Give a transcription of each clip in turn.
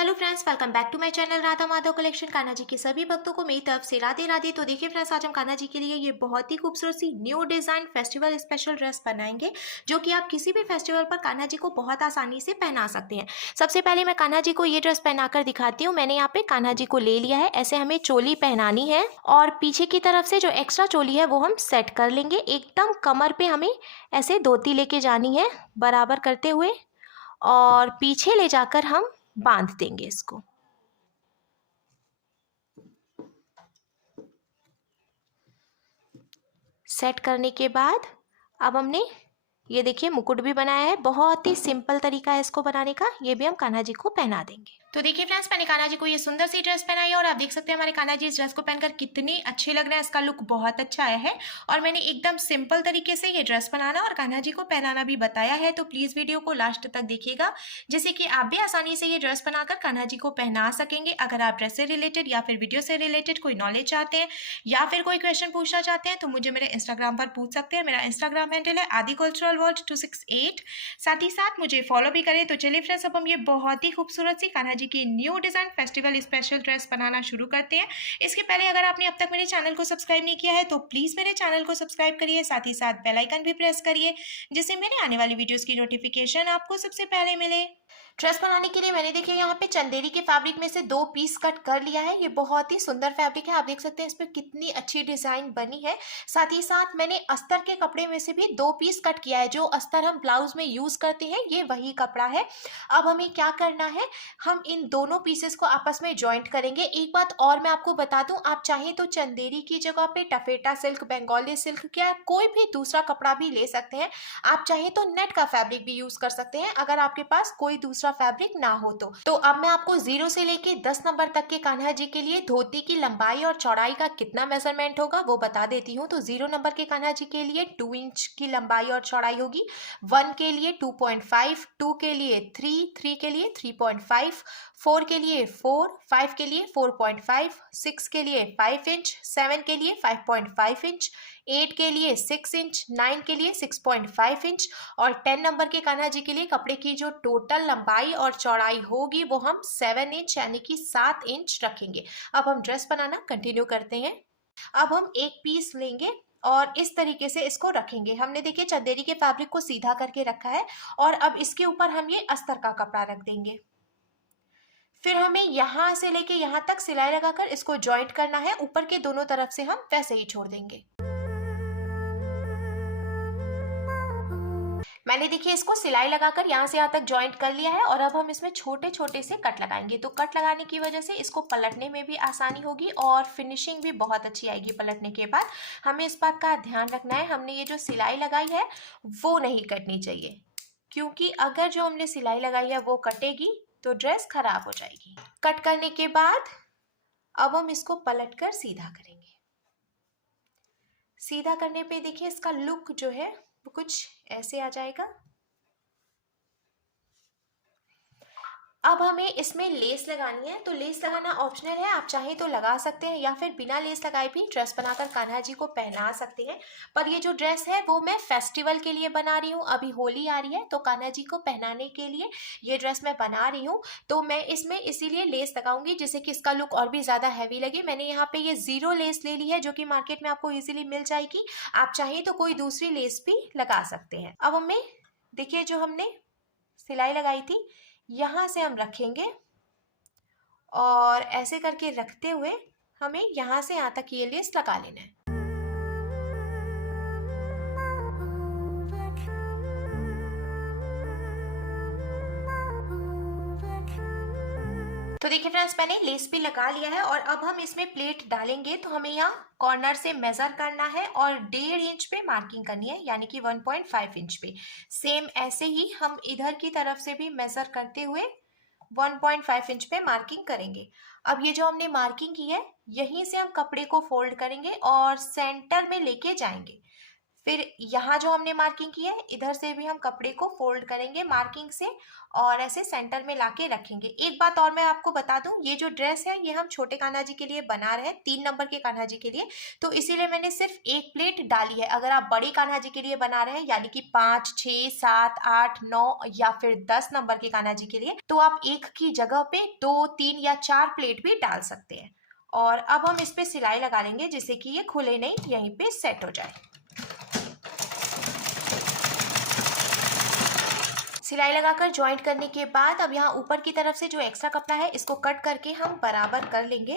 Hello friends, welcome back to my channel Radha Madhav collection. Kanha ji के सभी भक्तों को मेरी तरफ से राधे राधे। तो देखिए फ्रेंड्स, आज हम कान्हा जी के लिए ये बहुत ही खूबसूरत सी new design festival special dress बनाएंगे, जो कि आप किसी भी फेस्टिवल पर कान्हा जी को बहुत आसानी से पहना सकते हैं। सबसे पहले मैं कान्हा जी को ये ड्रेस पहनाकर दिखाती हूँ। मैंने यहाँ पे कान्हा जी को ले लिया है। ऐसे हमें चोली पहनानी है और पीछे की तरफ से जो एक्स्ट्रा चोली है वो हम सेट कर लेंगे। एकदम कमर पे हमें ऐसे धोती लेके जानी है बराबर करते हुए, और पीछे ले जाकर हम बांध देंगे इसको। सेट करने के बाद अब हमने ये देखिए मुकुट भी बनाया है। बहुत ही सिंपल तरीका है इसको बनाने का। ये भी हम कान्हा जी को पहना देंगे। तो देखिए फ्रेंड्स, मैंने कान्हा जी को ये सुंदर सी ड्रेस पहनाई है और आप देख सकते हैं हमारे कान्हा जी इस ड्रेस को पहनकर कितने अच्छे लग रहे हैं। इसका लुक बहुत अच्छा आया है और मैंने एकदम सिंपल तरीके से ये ड्रेस बनाना और कान्हा जी को पहनाना भी बताया है। तो प्लीज वीडियो को लास्ट तक देखिएगा, जिससे कि आप भी आसानी से ये ड्रेस बनाकर कान्हा जी को पहना सकेंगे। अगर आप ड्रेस से रिलेटेड या फिर वीडियो से रिलेटेड कोई नॉलेज चाहते हैं या फिर कोई क्वेश्चन पूछना चाहते हैं तो मुझे मेरे इंस्टाग्राम पर पूछ सकते हैं। मेरा इंस्टाग्राम हैंडल है आदि कल्चरल वर्ल्ड 268। साथ ही साथ मुझे फॉलो भी करें। तो चलिए फ्रेंड्स, अब हम ये बहुत ही खूबसूरत सी कान्हा जी की new design festival special dress बनाना शुरू करते हैं। इसके पहले अगर आपने अब तक मेरे चैनल को सब्सक्राइब नहीं किया है तो प्लीज मेरे चैनल को सब्सक्राइब करिए, साथ ही साथ बेल आइकन भी प्रेस करिए, जिससे मेरे आने वाली वीडियोस की नोटिफिकेशन आपको सबसे पहले मिले। ड्रेस बनाने के लिए मैंने देखिए यहाँ पे चंदेरी के फैब्रिक में से 2 पीस कट कर लिया है। ये बहुत ही सुंदर फैब्रिक है। आप देख सकते हैं इस पर कितनी अच्छी डिजाइन बनी है। साथ ही साथ मैंने अस्तर के कपड़े में से भी 2 पीस कट किया है। जो अस्तर हम ब्लाउज में यूज करते हैं ये वही कपड़ा है। अब हमें क्या करना है, हम इन दोनों पीसेस को आपस में ज्वाइंट करेंगे। एक बात और मैं आपको बता दूं, आप चाहें तो चंदेरी की जगह पे टफेटा सिल्क, बंगाली सिल्क, क्या कोई भी दूसरा कपड़ा भी ले सकते हैं। आप चाहें तो नेट का फैब्रिक भी यूज कर सकते हैं अगर आपके पास कोई दूसरा फैब्रिक ना हो तो अब मैं आपको 0 से लेके 10 नंबर तक के कान्हा जी के लिए धोती की लंबाई और चौड़ाई का कितना मेजरमेंट होगा वो बता देती हूँ। तो 0 नंबर के कान्हा जी के लिए 2 इंच की लंबाई और चौड़ाई होगी, 1 के लिए 2.5, 2 के लिए 3, 3 के लिए 3.5, 4 के लिए 4, 5 के लिए 4.5, 6 के लिए 5 इंच, 7 के लिए 5.5 इंच, 8 के लिए 6 इंच, 9 के लिए 6.5 इंच और 10 नंबर के कान्हा जी के लिए कपड़े की जो टोटल लंबाई और चौड़ाई होगी वो हम 7 इंच यानी कि 7 इंच रखेंगे। अब हम ड्रेस बनाना कंटिन्यू करते हैं। अब हम एक पीस लेंगे और इस तरीके से इसको रखेंगे। हमने देखिए चंदेरी के फैब्रिक को सीधा करके रखा है और अब इसके ऊपर हम ये अस्तर का कपड़ा रख देंगे। फिर हमें यहाँ से लेके यहाँ तक सिलाई लगाकर इसको ज्वाइंट करना है। ऊपर के दोनों तरफ से हम वैसे ही छोड़ देंगे। मैंने देखिए इसको सिलाई लगाकर यहाँ से यहाँ तक ज्वाइंट कर लिया है और अब हम इसमें छोटे छोटे से कट लगाएंगे। तो कट लगाने की वजह से इसको पलटने में भी आसानी होगी और फिनिशिंग भी बहुत अच्छी आएगी पलटने के बाद। हमें इस बात का ध्यान रखना है, हमने ये जो सिलाई लगाई है वो नहीं कटनी चाहिए, क्योंकि अगर जो हमने सिलाई लगाई है वो कटेगी तो ड्रेस खराब हो जाएगी। कट करने के बाद अब हम इसको पलट कर सीधा करेंगे। सीधा करने पे देखिए इसका लुक जो है वो कुछ ऐसे आ जाएगा। अब हमें इसमें लेस लगानी है। तो लेस लगाना ऑप्शनल है, आप चाहें तो लगा सकते हैं या फिर बिना लेस लगाए भी ड्रेस बनाकर कान्हा जी को पहना सकते हैं। पर ये जो ड्रेस है वो मैं फेस्टिवल के लिए बना रही हूँ। अभी होली आ रही है तो कान्हा जी को पहनाने के लिए ये ड्रेस मैं बना रही हूँ। तो मैं इसमें इसीलिए लेस लगाऊंगी जिससे कि इसका लुक और भी ज़्यादा हैवी लगे। मैंने यहाँ पे ये 0 लेस ले ली है जो कि मार्केट में आपको ईजिली मिल जाएगी। आप चाहें तो कोई दूसरी लेस भी लगा सकते हैं। अब हमें देखिए जो हमने सिलाई लगाई थी यहाँ से हम रखेंगे और ऐसे करके रखते हुए हमें यहाँ से यहाँ तक ये लेस लगा लेना है। तो देखिए फ्रेंड्स, मैंने लेस भी लगा लिया है और अब हम इसमें प्लेट डालेंगे। तो हमें यहाँ कॉर्नर से मेजर करना है और 1.5 इंच पे मार्किंग करनी है, यानी कि 1.5 इंच पे। सेम ऐसे ही हम इधर की तरफ से भी मेजर करते हुए 1.5 इंच पे मार्किंग करेंगे। अब ये जो हमने मार्किंग की है यहीं से हम कपड़े को फोल्ड करेंगे और सेंटर में लेके जाएंगे। फिर यहाँ जो हमने मार्किंग की है इधर से भी हम कपड़े को फोल्ड करेंगे मार्किंग से और ऐसे सेंटर में लाके रखेंगे। एक बात और मैं आपको बता दूं, ये जो ड्रेस है ये हम छोटे कान्हा जी के लिए बना रहे हैं, 3 नंबर के कान्हा जी के लिए, तो इसीलिए मैंने सिर्फ एक प्लेट डाली है। अगर आप बड़ी कान्हा जी के लिए बना रहे हैं यानी कि 5, 6, 7, 8, 9 या फिर 10 नंबर के कान्हा जी के लिए, तो आप एक की जगह पे 2, 3 या 4 प्लेट भी डाल सकते हैं। और अब हम इस पे सिलाई लगा लेंगे जिससे कि ये खुले नहीं, यहीं पे सेट हो जाए। सिलाई लगाकर जॉइंट करने के बाद अब यहाँ ऊपर की तरफ से जो एक्स्ट्रा कपड़ा है इसको कट करके हम बराबर कर लेंगे।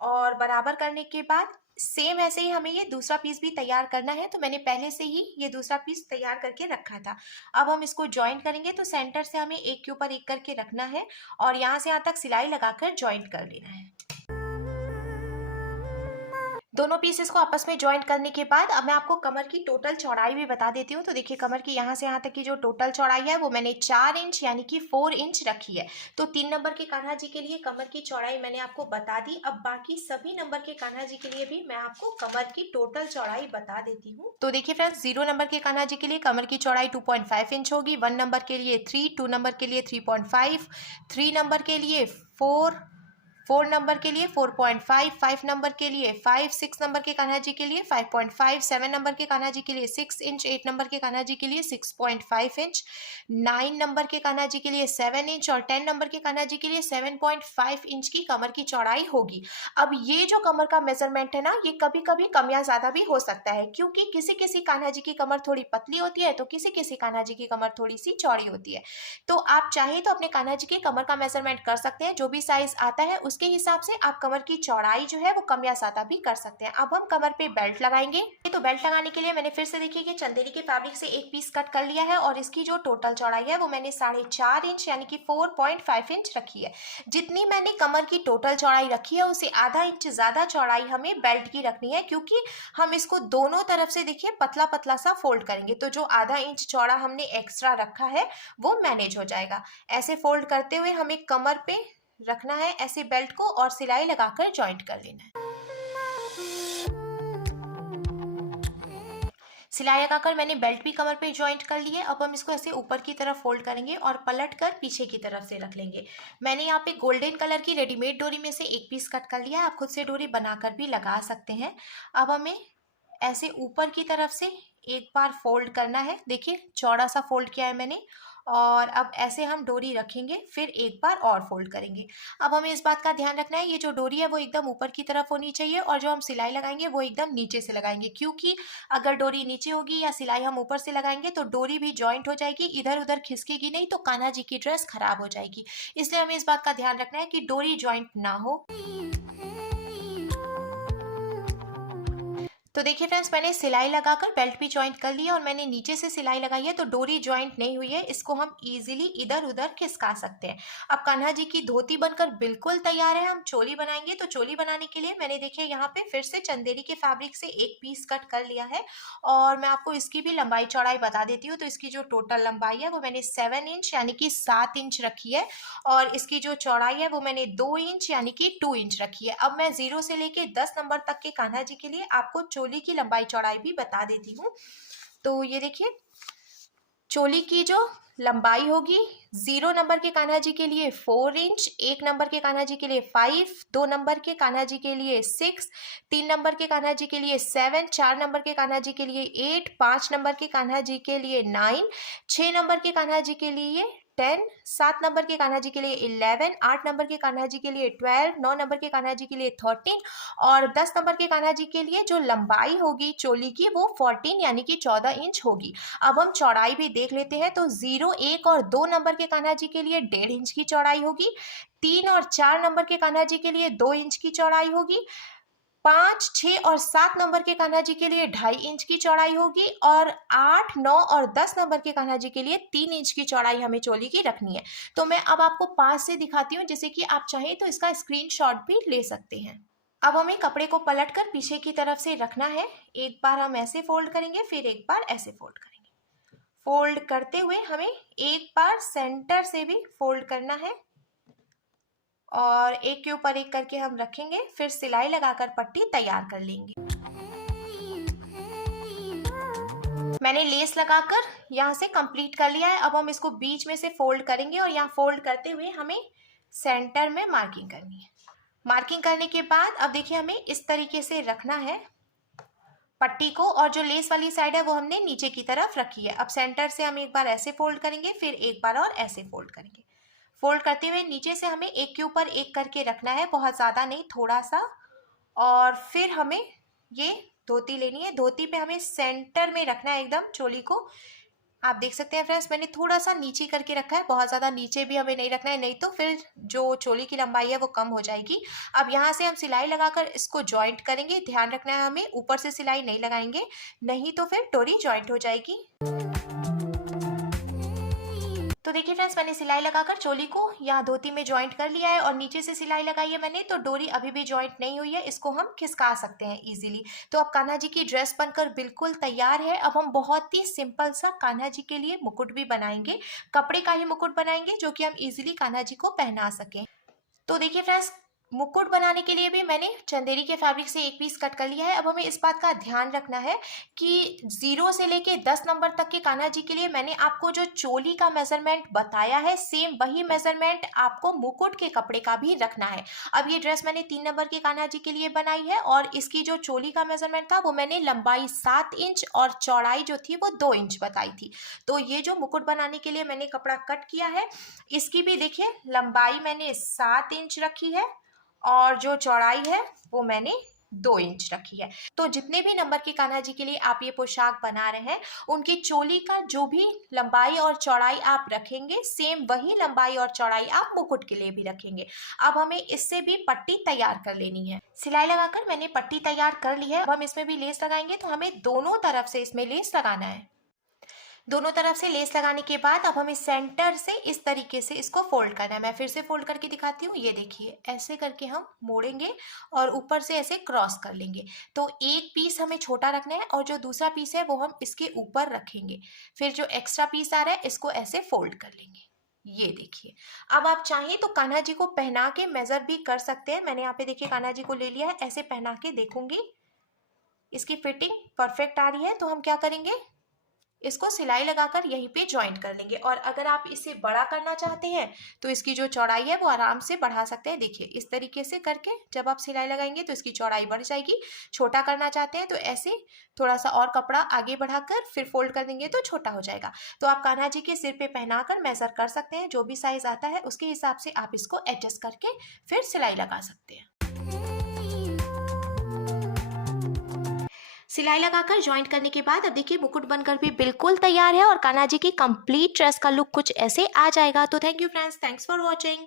और बराबर करने के बाद सेम ऐसे ही हमें ये दूसरा पीस भी तैयार करना है, तो मैंने पहले से ही ये दूसरा पीस तैयार करके रखा था। अब हम इसको जॉइंट करेंगे, तो सेंटर से हमें एक के ऊपर एक करके रखना है और यहाँ से यहाँ तक सिलाई लगाकर जॉइंट कर लेना है। दोनों पीसेस को आपस में ज्वाइंट करने के बाद अब मैं आपको कमर की टोटल चौड़ाई भी बता देती हूँ। तो देखिए कमर की यहाँ से यहाँ तक की जो टोटल चौड़ाई है वो मैंने 4 इंच यानी कि 4 इंच रखी है। तो 3 नंबर के कान्हा जी के लिए कमर की चौड़ाई मैंने आपको बता दी। अब बाकी सभी नंबर के कान्हा जी के लिए भी मैं आपको कमर की टोटल चौड़ाई बता देती हूँ। तो देखिए फ्रेंड्स, 0 नंबर के कान्हा जी के लिए कमर की चौड़ाई 2.5 इंच होगी, 1 नंबर के लिए 3, 2 नंबर के लिए 3.5, 3 नंबर के लिए 4, 4 नंबर के लिए 4.5, 5 नंबर के लिए 5, 6 नंबर के कान्हा जी के लिए 5.5, 7 नंबर के कान्हा जी के लिए 6 इंच, 8 नंबर के कान्हा जी के लिए 6.5 इंच, 9 नंबर के कान्हा जी के लिए 7 इंच और 10 नंबर के कान्हा जी के लिए 7.5 इंच की कमर की चौड़ाई होगी। अब ये जो कमर का मेजरमेंट है ना, ये कभी कभी कम या ज्यादा भी हो सकता है, क्योंकि किसी किसी कान्हा जी की कमर थोड़ी पतली होती है तो किसी किसी कान्हा जी की कमर थोड़ी सी चौड़ी होती है। तो आप चाहें तो अपने कान्हा जी की कमर का मेजरमेंट कर सकते हैं, जो भी साइज आता है उसके हिसाब से आप कमर की चौड़ाई जो है वो कम या ज्यादा भी कर सकते हैं। अब हम कमर पे बेल्ट लगाएंगे। तो बेल्ट लगाने के लिए मैंने फिर से देखिए कि चंदेरी के फैब्रिक से एक पीस कट कर लिया है और इसकी जो टोटल चौड़ाई है वो मैंने 4.5 इंच यानी कि 4.5 इंच रखी है। जितनी मैंने कमर की टोटल चौड़ाई रखी है उससे आधा इंच ज्यादा चौड़ाई हमें बेल्ट की रखनी है, क्योंकि हम इसको दोनों तरफ से देखिए पतला पतला सा फोल्ड करेंगे, तो जो आधा इंच चौड़ा हमने एक्स्ट्रा रखा है वो मैनेज हो जाएगा। ऐसे फोल्ड करते हुए हमें कमर पे रखना है ऐसे बेल्ट को और सिलाई लगाकर जॉइंट कर लेना है। सिलाई लगाकर मैंने बेल्ट भी कमर पे जॉइंट कर लिए। अब हम इसको ऐसे ऊपर की तरफ फोल्ड करेंगे और पलट कर पीछे की तरफ से रख लेंगे। मैंने यहाँ पे गोल्डन कलर की रेडीमेड डोरी में से एक पीस कट कर लिया है, आप खुद से डोरी बनाकर भी लगा सकते हैं। अब हमें ऐसे ऊपर की तरफ से एक बार फोल्ड करना है, देखिए चौड़ा सा फोल्ड किया है मैंने, और अब ऐसे हम डोरी रखेंगे, फिर एक बार और फोल्ड करेंगे। अब हमें इस बात का ध्यान रखना है ये जो डोरी है वो एकदम ऊपर की तरफ होनी चाहिए और जो हम सिलाई लगाएंगे वो एकदम नीचे से लगाएंगे, क्योंकि अगर डोरी नीचे होगी या सिलाई हम ऊपर से लगाएंगे तो डोरी भी जॉइंट हो जाएगी, इधर उधर खिसकेगी नहीं, तो कान्हा जी की ड्रेस खराब हो जाएगी। इसलिए हमें इस बात का ध्यान रखना है कि डोरी जॉइंट ना हो। तो देखिए फ्रेंड्स, मैंने सिलाई लगाकर बेल्ट भी जॉइंट कर लिया और मैंने नीचे से सिलाई लगाई है, तो डोरी जॉइंट नहीं हुई है, इसको हम इजीली इधर उधर खिसका सकते हैं। अब कान्हा जी की धोती बनकर बिल्कुल तैयार है, हम चोली बनाएंगे। तो चोली बनाने के लिए मैंने देखिए यहाँ पे फिर से चंदेरी के फैब्रिक से एक पीस कट कर लिया है और मैं आपको इसकी भी लंबाई चौड़ाई बता देती हूँ। तो इसकी जो टोटल लंबाई है वो मैंने 7 इंच यानी कि 7 इंच रखी है और इसकी जो चौड़ाई है वो मैंने 2 इंच यानी कि 2 इंच रखी है। अब मैं 0 से लेके 10 नंबर तक के कान्हा जी के लिए आपको चोली की लंबाई चौड़ाई भी बता देती हूँ। तो ये देखिए चोली की जो लंबाई होगी, 0 नंबर के कान्हा जी के लिए 4 इंच, 1 नंबर के कान्हा जी के लिए 5, 2 नंबर के कान्हा जी के लिए 6, 3 नंबर के कान्हा जी के लिए 7, 4 नंबर के कान्हा जी के लिए 8, 5 नंबर के कान्हा जी के लिए 9, 6 नंबर के कान्हा जी के लिए 10, 7 नंबर के कान्हा जी के लिए 11, 8 नंबर के कान्हा जी के लिए 12, 9 नंबर के कान्हा जी के लिए 13 और 10 नंबर के कान्हा जी के लिए जो लंबाई होगी चोली की वो 14 यानी कि 14 इंच होगी। अब हम चौड़ाई भी देख लेते हैं। तो 0, 1 और 2 नंबर के कान्हा जी के लिए 1.5 इंच की चौड़ाई होगी, 3 और 4 नंबर के कान्हा जी के लिए 2 इंच की चौड़ाई होगी, 5, 6 और 7 नंबर के कान्हा जी के लिए 2.5 इंच की चौड़ाई होगी और 8, 9 और 10 नंबर के कान्हा जी के लिए 3 इंच की चौड़ाई हमें चोली की रखनी है। तो मैं अब आपको पास से दिखाती हूँ, जैसे कि आप चाहें तो इसका स्क्रीनशॉट भी ले सकते हैं। अब हमें कपड़े को पलटकर पीछे की तरफ से रखना है। एक बार हम ऐसे फोल्ड करेंगे, फिर एक बार ऐसे फोल्ड करेंगे। फोल्ड करते हुए हमें एक बार सेंटर से भी फोल्ड करना है और एक के ऊपर एक करके हम रखेंगे, फिर सिलाई लगाकर पट्टी तैयार कर लेंगे। मैंने लेस लगाकर यहाँ से कंप्लीट कर लिया है। अब हम इसको बीच में से फोल्ड करेंगे और यहाँ फोल्ड करते हुए हमें सेंटर में मार्किंग करनी है। मार्किंग करने के बाद अब देखिए हमें इस तरीके से रखना है पट्टी को, और जो लेस वाली साइड है वो हमने नीचे की तरफ रखी है। अब सेंटर से हम एक बार ऐसे फोल्ड करेंगे, फिर एक बार और ऐसे फोल्ड करेंगे। फोल्ड करते हुए नीचे से हमें एक के ऊपर एक करके रखना है, बहुत ज़्यादा नहीं, थोड़ा सा। और फिर हमें ये धोती लेनी है, धोती पे हमें सेंटर में रखना है एकदम चोली को। आप देख सकते हैं फ्रेंड्स, मैंने थोड़ा सा नीचे करके रखा है, बहुत ज़्यादा नीचे भी हमें नहीं रखना है, नहीं तो फिर जो चोली की लंबाई है वो कम हो जाएगी। अब यहाँ से हम सिलाई लगाकर इसको जॉइंट करेंगे। ध्यान रखना है हमें ऊपर से सिलाई नहीं लगाएंगे, नहीं तो फिर डोरी जॉइंट हो जाएगी। तो देखिए फ्रेंड्स, मैंने सिलाई लगाकर चोली को यहाँ धोती में जॉइंट कर लिया है और नीचे से सिलाई लगाई है मैंने, तो डोरी अभी भी जॉइंट नहीं हुई है, इसको हम खिसका सकते हैं इजीली। तो अब कान्हा जी की ड्रेस बनकर बिल्कुल तैयार है। अब हम बहुत ही सिंपल सा कान्हा जी के लिए मुकुट भी बनाएंगे, कपड़े का ही मुकुट बनाएंगे जो कि हम इजीली कान्हा जी को पहना सकें। तो देखिए फ्रेंड्स, मुकुट बनाने के लिए भी मैंने चंदेरी के फैब्रिक से एक पीस कट कर लिया है। अब हमें इस बात का ध्यान रखना है कि 0 से लेके 10 नंबर तक के कान्हा जी के लिए मैंने आपको जो चोली का मेजरमेंट बताया है, सेम वही मेजरमेंट आपको मुकुट के कपड़े का भी रखना है। अब ये ड्रेस मैंने 3 नंबर के कान्हा जी के लिए बनाई है और इसकी जो चोली का मेजरमेंट था वो मैंने लंबाई 7 इंच और चौड़ाई जो थी वो 2 इंच बताई थी। तो ये जो मुकुट बनाने के लिए मैंने कपड़ा कट किया है, इसकी भी देखिए लंबाई मैंने 7 इंच रखी है और जो चौड़ाई है वो मैंने 2 इंच रखी है। तो जितने भी नंबर के कान्हा जी के लिए आप ये पोशाक बना रहे हैं, उनकी चोली का जो भी लंबाई और चौड़ाई आप रखेंगे, सेम वही लंबाई और चौड़ाई आप मुकुट के लिए भी रखेंगे। अब हमें इससे भी पट्टी तैयार कर लेनी है। सिलाई लगाकर मैंने पट्टी तैयार कर ली है। अब हम इसमें भी लेस लगाएंगे, तो हमें दोनों तरफ से इसमें लेस लगाना है। दोनों तरफ से लेस लगाने के बाद अब हमें सेंटर से इस तरीके से इसको फोल्ड करना है। मैं फिर से फोल्ड करके दिखाती हूँ। ये देखिए, ऐसे करके हम मोड़ेंगे और ऊपर से ऐसे क्रॉस कर लेंगे। तो एक पीस हमें छोटा रखना है और जो दूसरा पीस है वो हम इसके ऊपर रखेंगे। फिर जो एक्स्ट्रा पीस आ रहा है इसको ऐसे फोल्ड कर लेंगे। ये देखिए, अब आप चाहें तो कान्हा जी को पहना के मेजर भी कर सकते हैं। मैंने यहाँ पे देखिए कान्हा जी को ले लिया है, ऐसे पहना के देखूंगी इसकी फिटिंग परफेक्ट आ रही है। तो हम क्या करेंगे, इसको सिलाई लगाकर यहीं पे ज्वाइंट कर लेंगे। और अगर आप इसे बड़ा करना चाहते हैं तो इसकी जो चौड़ाई है वो आराम से बढ़ा सकते हैं। देखिए, इस तरीके से करके जब आप सिलाई लगाएंगे तो इसकी चौड़ाई बढ़ जाएगी। छोटा करना चाहते हैं तो ऐसे थोड़ा सा और कपड़ा आगे बढ़ाकर फिर फोल्ड कर देंगे तो छोटा हो जाएगा। तो आप कान्हा जी के सिर पे पहनाकर मेजर कर सकते हैं। जो भी साइज आता है उसके हिसाब से आप इसको एडजस्ट करके फिर सिलाई लगा सकते हैं। सिलाई लगाकर ज्वाइंट करने के बाद अब देखिए मुकुट बनकर भी बिल्कुल तैयार है और कान्हा जी की कंप्लीट ड्रेस का लुक कुछ ऐसे आ जाएगा। तो thank you friends, thanks for watching.